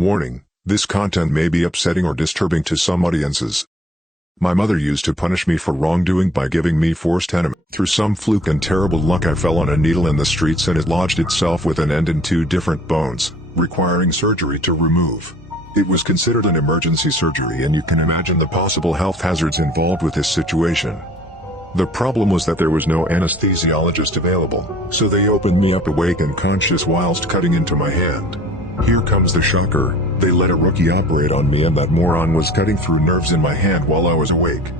Warning: this content may be upsetting or disturbing to some audiences. My mother used to punish me for wrongdoing by giving me forced enemas. Through some fluke and terrible luck, I fell on a needle in the streets and it lodged itself with an end in 2 different bones, requiring surgery to remove. It was considered an emergency surgery, and you can imagine the possible health hazards involved with this situation. The problem was that there was no anesthesiologist available, so they opened me up awake and conscious whilst cutting into my hand. Here comes the shocker: they let a rookie operate on me, and that moron was cutting through nerves in my hand while I was awake.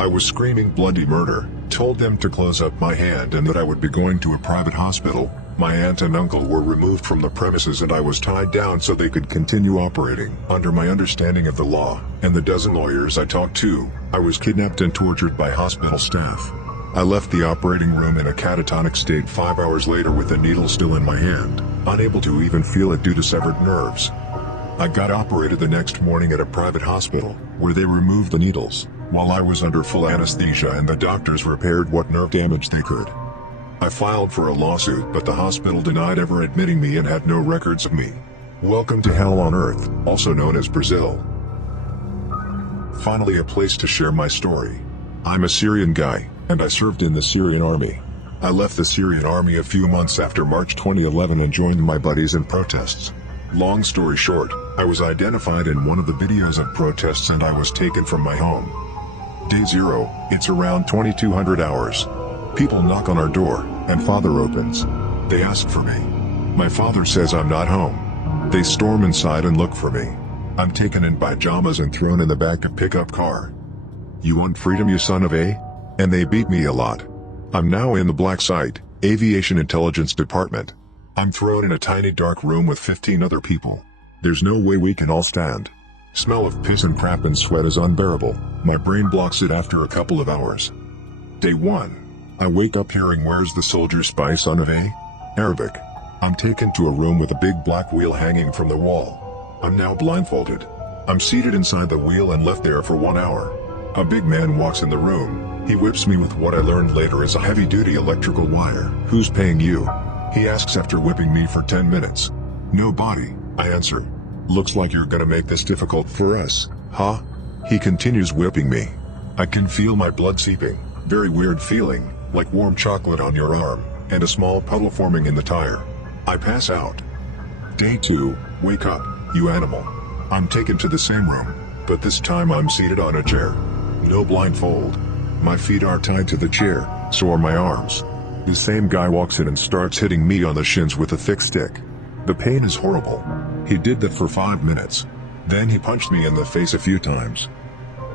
I was screaming bloody murder, told them to close up my hand and that I would be going to a private hospital. My aunt and uncle were removed from the premises and I was tied down so they could continue operating. Under my understanding of the law, and the dozen lawyers I talked to, I was kidnapped and tortured by hospital staff. I left the operating room in a catatonic state 5 hours later with the needle still in my hand, unable to even feel it due to severed nerves. I got operated the next morning at a private hospital, where they removed the needles, while I was under full anesthesia and the doctors repaired what nerve damage they could. I filed for a lawsuit, but the hospital denied ever admitting me and had no records of me. Welcome to hell on earth, also known as Brazil. Finally, a place to share my story. I'm a Syrian guy, and I served in the Syrian army. I left the Syrian army a few months after March 2011 and joined my buddies in protests. Long story short, I was identified in one of the videos of protests and I was taken from my home. Day 0, it's around 2200 hours. People knock on our door, and father opens. They ask for me. My father says I'm not home. They storm inside and look for me. I'm taken in by pajamas and thrown in the back of pickup car. You want freedom, you son of a? And they beat me a lot. I'm now in the black site, Aviation Intelligence Department. I'm thrown in a tiny dark room with 15 other people. There's no way we can all stand. Smell of piss and crap and sweat is unbearable. My brain blocks it after a couple of hours. Day 1. I wake up hearing "Where's the soldier spy, son of a?" Arabic. I'm taken to a room with a big black wheel hanging from the wall. I'm now blindfolded. I'm seated inside the wheel and left there for 1 hour. A big man walks in the room. He whips me with what I learned later is a heavy-duty electrical wire. "Who's paying you?" he asks after whipping me for 10 minutes. "Nobody," I answer. "Looks like you're gonna make this difficult for us, huh?" He continues whipping me. I can feel my blood seeping. Very weird feeling, like warm chocolate on your arm, and a small puddle forming in the tire. I pass out. Day 2, wake up, you animal. I'm taken to the same room, but this time I'm seated on a chair. No blindfold. My feet are tied to the chair, so are my arms. The same guy walks in and starts hitting me on the shins with a thick stick. The pain is horrible. He did that for 5 minutes. Then he punched me in the face a few times.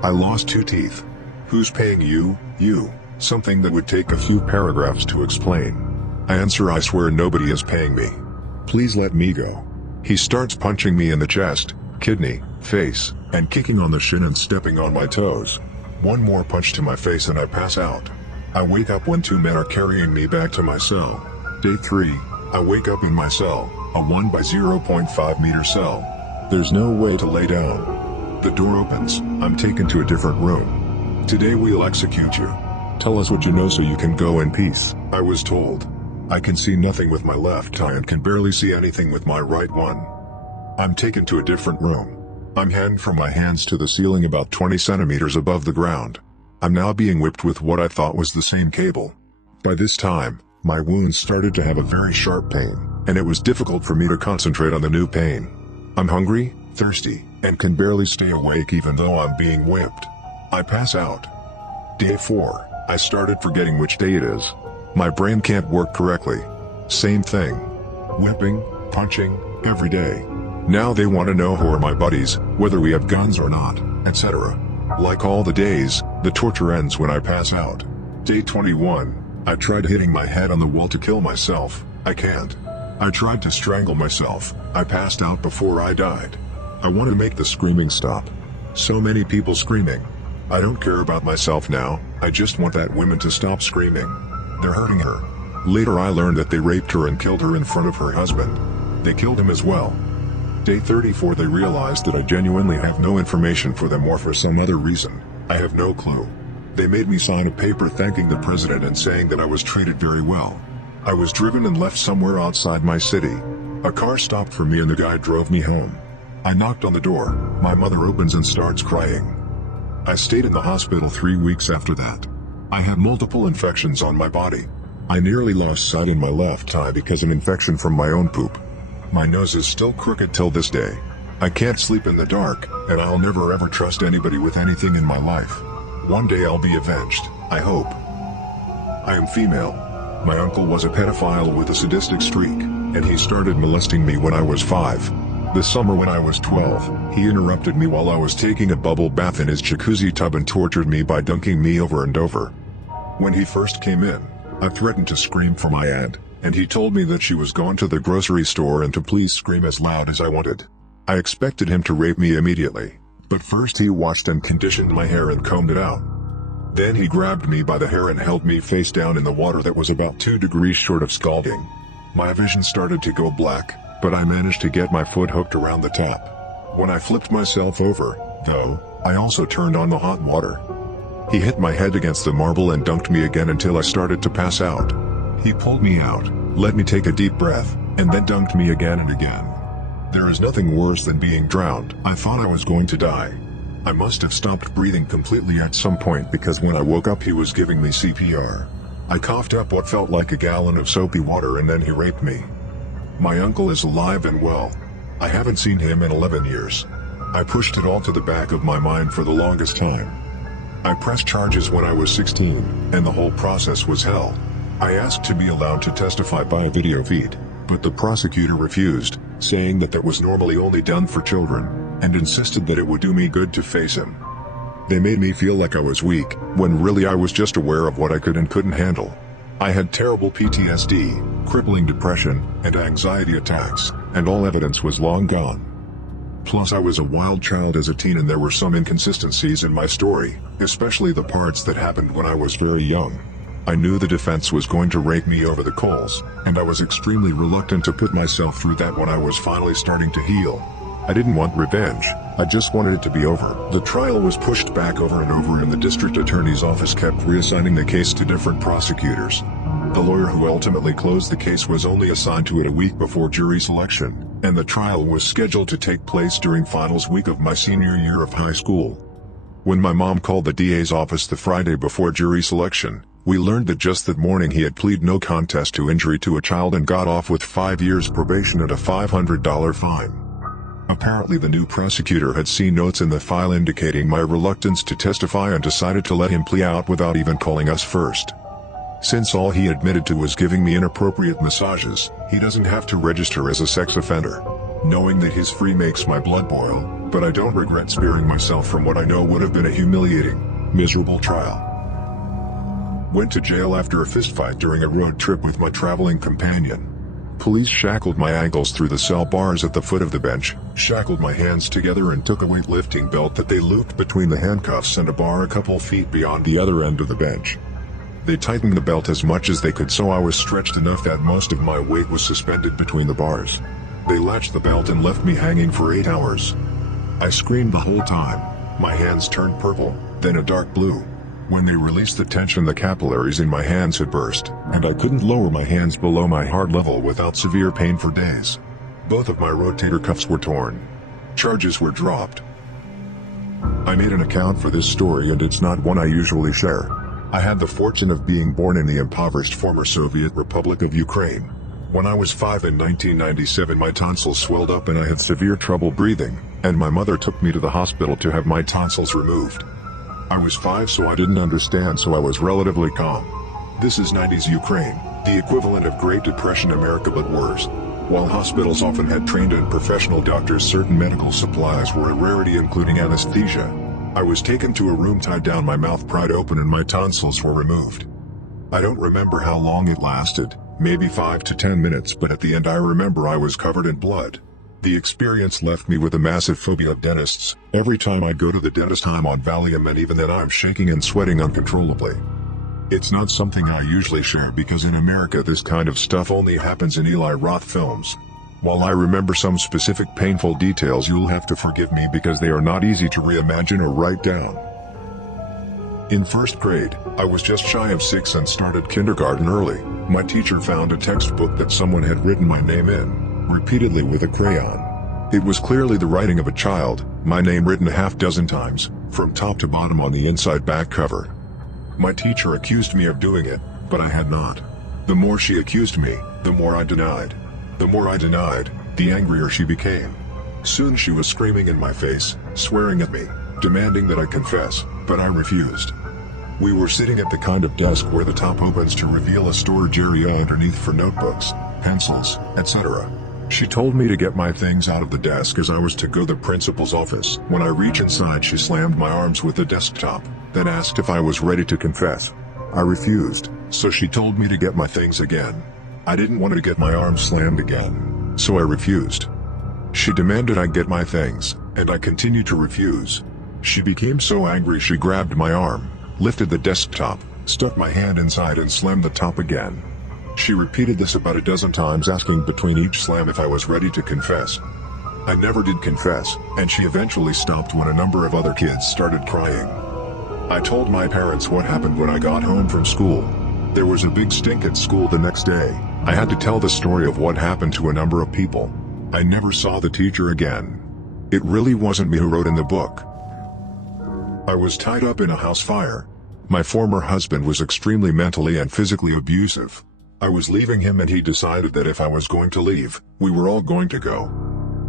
I lost 2 teeth. "Who's paying you, you?" Something that would take a few paragraphs to explain. I answer, "I swear nobody is paying me. Please let me go." He starts punching me in the chest, kidney, face, and kicking on the shin and stepping on my toes. One more punch to my face and I pass out. I wake up when 2 men are carrying me back to my cell. Day 3, I wake up in my cell, a 1 by 0.5 meter cell. There's no way to lay down. The door opens, I'm taken to a different room. "Today we'll execute you. Tell us what you know so you can go in peace," I was told. I can see nothing with my left eye and can barely see anything with my right one. I'm taken to a different room. I'm hanging from my hands to the ceiling about 20 centimeters above the ground. I'm now being whipped with what I thought was the same cable. By this time, my wounds started to have a very sharp pain, and it was difficult for me to concentrate on the new pain. I'm hungry, thirsty, and can barely stay awake even though I'm being whipped. I pass out. Day 4, I started forgetting which day it is. My brain can't work correctly. Same thing. Whipping, punching, every day. Now they want to know who are my buddies, whether we have guns or not, etc. Like all the days, the torture ends when I pass out. Day 21, I tried hitting my head on the wall to kill myself. I can't. I tried to strangle myself. I passed out before I died. I wanted to make the screaming stop. So many people screaming. I don't care about myself now, I just want that woman to stop screaming. They're hurting her. Later I learned that they raped her and killed her in front of her husband. They killed him as well. Day 34, they realized that I genuinely have no information for them, or for some other reason. I have no clue. They made me sign a paper thanking the president and saying that I was treated very well. I was driven and left somewhere outside my city. A car stopped for me and the guy drove me home. I knocked on the door, my mother opens and starts crying. I stayed in the hospital 3 weeks after that. I had multiple infections on my body. I nearly lost sight in my left eye because of an infection from my own poop. My nose is still crooked till this day. I can't sleep in the dark, and I'll never ever trust anybody with anything in my life. One day I'll be avenged, I hope. I am female. My uncle was a pedophile with a sadistic streak, and he started molesting me when I was 5. This summer when I was 12, he interrupted me while I was taking a bubble bath in his jacuzzi tub and tortured me by dunking me over and over. When he first came in, I threatened to scream for my aunt, and he told me that she was gone to the grocery store and to please scream as loud as I wanted. I expected him to rape me immediately, but first he washed and conditioned my hair and combed it out. Then he grabbed me by the hair and held me face down in the water that was about 2 degrees short of scalding. My vision started to go black, but I managed to get my foot hooked around the tap. When I flipped myself over, though, I also turned on the hot water. He hit my head against the marble and dunked me again until I started to pass out. He pulled me out, let me take a deep breath, and then dunked me again and again. There is nothing worse than being drowned. I thought I was going to die. I must have stopped breathing completely at some point because when I woke up he was giving me CPR. I coughed up what felt like a gallon of soapy water and then he raped me. My uncle is alive and well. I haven't seen him in 11 years. I pushed it all to the back of my mind for the longest time. I pressed charges when I was 16, and the whole process was hell. I asked to be allowed to testify by a video feed, but the prosecutor refused, saying that was normally only done for children, and insisted that it would do me good to face him. They made me feel like I was weak, when really I was just aware of what I could and couldn't handle. I had terrible PTSD, crippling depression, and anxiety attacks, and all evidence was long gone. Plus I was a wild child as a teen and there were some inconsistencies in my story, especially the parts that happened when I was very young. I knew the defense was going to rake me over the coals, and I was extremely reluctant to put myself through that when I was finally starting to heal. I didn't want revenge, I just wanted it to be over. The trial was pushed back over and over and the district attorney's office kept reassigning the case to different prosecutors. The lawyer who ultimately closed the case was only assigned to it a week before jury selection, and the trial was scheduled to take place during finals week of my senior year of high school. When my mom called the DA's office the Friday before jury selection, we learned that just that morning he had pleaded no contest to injury to a child and got off with 5 years probation and a $500 fine. Apparently the new prosecutor had seen notes in the file indicating my reluctance to testify and decided to let him plea out without even calling us first. Since all he admitted to was giving me inappropriate massages, he doesn't have to register as a sex offender. Knowing that he's free makes my blood boil, but I don't regret sparing myself from what I know would have been a humiliating, miserable trial. Went to jail after a fistfight during a road trip with my traveling companion. Police shackled my ankles through the cell bars at the foot of the bench, shackled my hands together and took a weightlifting belt that they looped between the handcuffs and a bar a couple feet beyond the other end of the bench. They tightened the belt as much as they could so I was stretched enough that most of my weight was suspended between the bars. They latched the belt and left me hanging for 8 hours. I screamed the whole time. My hands turned purple, then a dark blue. When they released the tension the capillaries in my hands had burst, and I couldn't lower my hands below my heart level without severe pain for days. Both of my rotator cuffs were torn. Charges were dropped. I made an account for this story and it's not one I usually share. I had the fortune of being born in the impoverished former Soviet Republic of Ukraine. When I was 5 in 1997 my tonsils swelled up and I had severe trouble breathing, and my mother took me to the hospital to have my tonsils removed. I was 5 so I didn't understand so I was relatively calm. This is 90s Ukraine, the equivalent of Great Depression America but worse. While hospitals often had trained and professional doctors certain medical supplies were a rarity including anesthesia. I was taken to a room tied down my mouth pried open and my tonsils were removed. I don't remember how long it lasted, maybe 5 to 10 minutes but at the end I remember I was covered in blood. The experience left me with a massive phobia of dentists. Every time I go to the dentist I'm on Valium and even then I'm shaking and sweating uncontrollably. It's not something I usually share because in America this kind of stuff only happens in Eli Roth films. While I remember some specific painful details you'll have to forgive me because they are not easy to reimagine or write down. In first grade, I was just shy of 6 and started kindergarten early. My teacher found a textbook that someone had written my name in, repeatedly with a crayon. It was clearly the writing of a child, my name written a half dozen times, from top to bottom on the inside back cover. My teacher accused me of doing it, but I had not. The more she accused me, the more I denied. The more I denied, the angrier she became. Soon she was screaming in my face, swearing at me, demanding that I confess, but I refused. We were sitting at the kind of desk where the top opens to reveal a storage area underneath for notebooks, pencils, etc. She told me to get my things out of the desk as I was to go to the principal's office. When I reached inside, she slammed my arms with the desktop, then asked if I was ready to confess. I refused, so she told me to get my things again. I didn't want to get my arms slammed again, so I refused. She demanded I get my things, and I continued to refuse. She became so angry she grabbed my arm, lifted the desktop, stuck my hand inside and slammed the top again. She repeated this about a dozen times, asking between each slam if I was ready to confess. I never did confess, and she eventually stopped when a number of other kids started crying. I told my parents what happened when I got home from school. There was a big stink at school the next day. I had to tell the story of what happened to a number of people. I never saw the teacher again. It really wasn't me who wrote in the book. I was tied up in a house fire. My former husband was extremely mentally and physically abusive. I was leaving him and he decided that if I was going to leave, we were all going to go.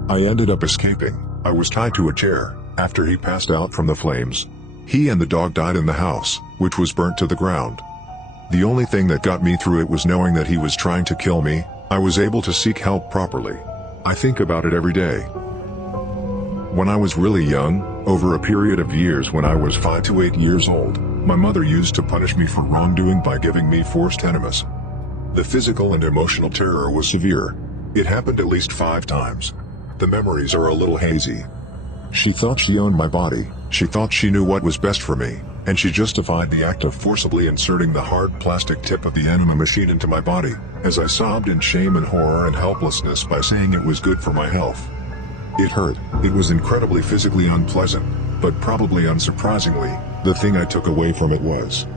I ended up escaping. I was tied to a chair, after he passed out from the flames. He and the dog died in the house, which was burnt to the ground. The only thing that got me through it was knowing that he was trying to kill me. I was able to seek help properly. I think about it every day. When I was really young, over a period of years when I was 5 to 8 years old, my mother used to punish me for wrongdoing by giving me forced enemas. The physical and emotional terror was severe. It happened at least 5 times. The memories are a little hazy. She thought she owned my body, she thought she knew what was best for me, and she justified the act of forcibly inserting the hard plastic tip of the enema machine into my body, as I sobbed in shame and horror and helplessness by saying it was good for my health. It hurt, it was incredibly physically unpleasant, but probably unsurprisingly, the thing I took away from it was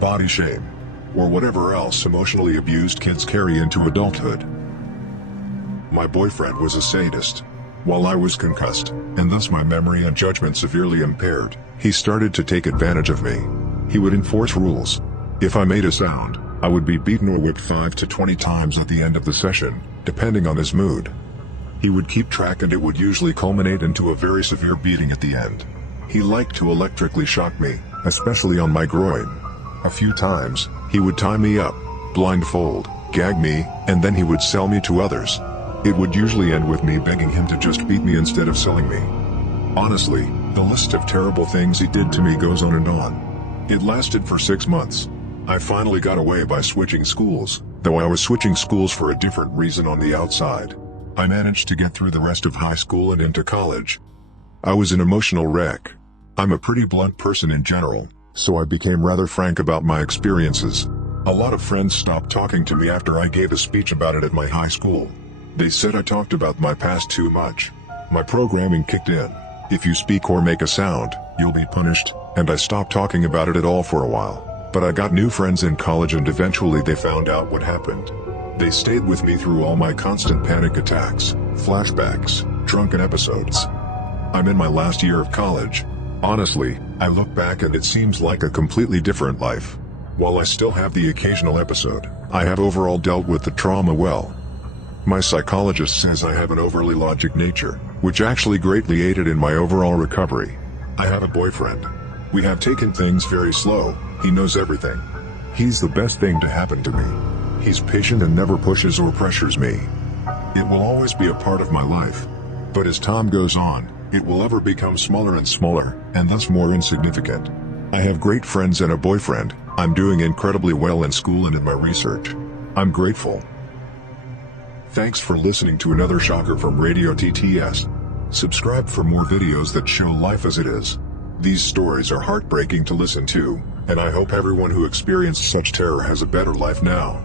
body shame, or whatever else emotionally abused kids carry into adulthood. My boyfriend was a sadist. While I was concussed, and thus my memory and judgment severely impaired, he started to take advantage of me. He would enforce rules. If I made a sound, I would be beaten or whipped 5 to 20 times at the end of the session, depending on his mood. He would keep track and it would usually culminate into a very severe beating at the end. He liked to electrically shock me, especially on my groin. A few times, he would tie me up, blindfold, gag me, and then he would sell me to others. It would usually end with me begging him to just beat me instead of selling me. Honestly, the list of terrible things he did to me goes on and on. It lasted for 6 months. I finally got away by switching schools, though I was switching schools for a different reason on the outside. I managed to get through the rest of high school and into college. I was an emotional wreck. I'm a pretty blunt person in general, so I became rather frank about my experiences. A lot of friends stopped talking to me after I gave a speech about it at my high school. They said I talked about my past too much. My programming kicked in. If you speak or make a sound, you'll be punished, and I stopped talking about it at all for a while. But I got new friends in college and eventually they found out what happened. They stayed with me through all my constant panic attacks, flashbacks, drunken episodes. I'm in my last year of college. Honestly, I look back and it seems like a completely different life. While I still have the occasional episode, I have overall dealt with the trauma well. My psychologist says I have an overly logic nature, which actually greatly aided in my overall recovery. I have a boyfriend. We have taken things very slow. He knows everything. He's the best thing to happen to me. He's patient and never pushes or pressures me. It will always be a part of my life. But as time goes on, it will ever become smaller and smaller, and thus more insignificant. I have great friends and a boyfriend. I'm doing incredibly well in school and in my research. I'm grateful. Thanks for listening to another shocker from Radio TTS. Subscribe for more videos that show life as it is. These stories are heartbreaking to listen to, and I hope everyone who experienced such terror has a better life now.